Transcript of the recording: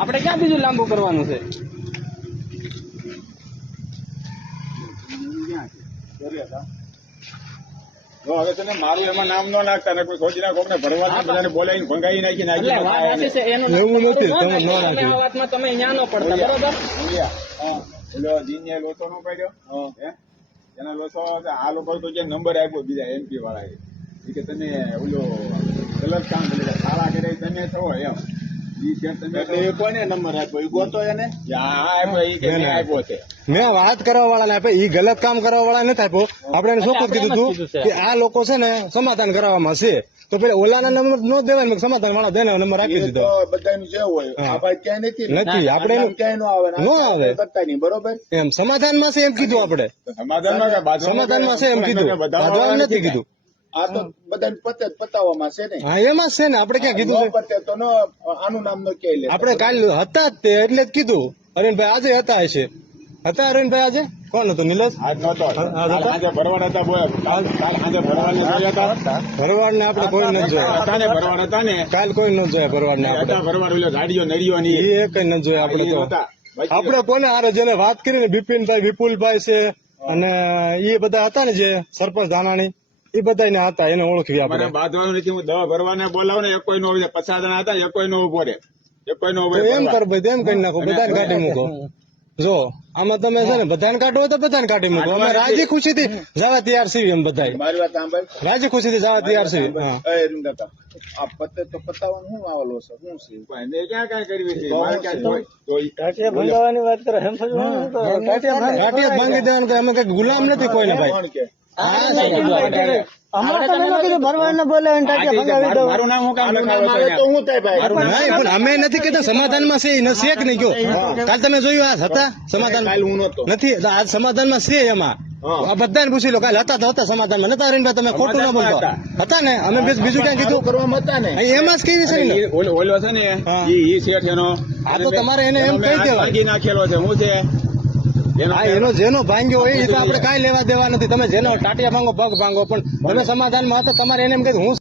આપણે ક્યાં બીજું લાંબુ કરવાનું છે? હવે તને મારું એમાં નામ ન નાખતા ને કોઈ બધાને બોલાવીને ભંગાવી નાખી એવું નથી, તમે ન ન નાખ્યું. વાતમાં તમે ન્યા ન પડતા બરોબર? ઓલો જીને લોચો નો પાડ્યો? હે. એના લોચો આ લોકો તો જે નંબર આપ્યો બીજા એમપી વાળા એ કે તમે ઓલો ગલત કામ કર્યું સારા કરે તમે છો એમ. મેં મેં વાત કરવા વાળાને આપે ઈ ગલત કામ કરવા વાળા નથી આપ્યો. આપણે શું કીધું હતું કે આ લોકો છે ને સમાધાન કરવામાં છે. તો પેલા ઓલાના નંબર નો દેવાય સમાધાન વાળા દેને નંબર આપી દીધો. તો હોય હા. ક્યાંય નથી. આપણે ક્યાંય નો આવે બરોબર? એમ સમાધાનમાં છે એમ કીધું આપણે. સમાધાનમાં છે એમ કીધું. નથી કીધું. આ તો બધા પતે પતાવવામાં છે ને. હા એમાં છે ને આપણે ક્યાં કીધું છે? પતે તો ન આનું નામ ન ક્યાંય લે આપણે કાલ હતા જ તે એટલે જ કીધું. અરવિંદભાઈ આજે હતા હશે. હતા અરવિંદભાઈ આજે? કોણ હતું? સાંજે ભરવાડ હતા ને આપડે કોઈ નથી જોયા. ભરવાડ હતા ને કાલ કોઈ ન જોયા ભરવાડ ને આપડે ભરવાડ ગાડીઓ નડીઓ ની. એ કઈ ન જોયા આપડે તો. આપડે કોને હારે જેને વાત કરી ને બિપિનભાઈ વિપુલભાઈ છે અને એ બધા હતા ને જે સરપંચ ધાનાણી એ બધા હતા એને ઓળખવી મને બાંધવાનું નથી હું દવા ભરવાને બોલાવું ને એકોઈ નો. પચાસ જણા હતા એકોઈ નો ઊભો રહે. એકોઈ નો ઊભો એમ કર ભાઈ એમ કરી નાખો બધાને કાઢી મૂકો. જો આમાં તમે છે ને બધાને કાઢો તો બધાને કાઢી મૂકો. અમે રાજી ખુશી થી જવા તૈયાર છીએ એમ બધા મારી વાત સાંભળ. રાજી ખુશી થી જવા તૈયાર છીએ હા. એ રૂંડાતા. આ પતે તો પતાવવાનું હું આવેલો છે હું છે? એને ક્યાં કાંઈ કરવી છે? મારે ક્યાં જોઈ- જોઈ. ગાંઠિયા જ ભાંગી દેવાનું કે અમે કઈ ગુલામ નથી કોઈને ભાઈ. અમે નથી કહેતા સમાધાનમાં છે છે કે નહીં કાલ તમે જોયું આ હતા? સમાધાન નથી. આ સમાધાનમાં છે એમાં. બધાને પૂછી લો કાલે હતા તો હતા સમાધાનમાં. નતા રહીને તમે ખોટું ના બોલતો. હતા. ને? અમે બીજું ક્યાં કીધું? કરવામાં હતા ને. એમાં જ કેવી છે ને? ઓલો છે ને ઈ શેઠ એનો આ તો તમારે એને એમ કહી દેવા નાખેલો છે. હું છે? હા એનો જેનો ભાંગ્યો હોય એ તો આપણે કાંઈ લેવા દેવા નથી. તમે જેનો ટાટિયા ભાંગો પગ ભાંગો પણ તમે સમાધાનમાં હતા તમારે એને એમ કે હું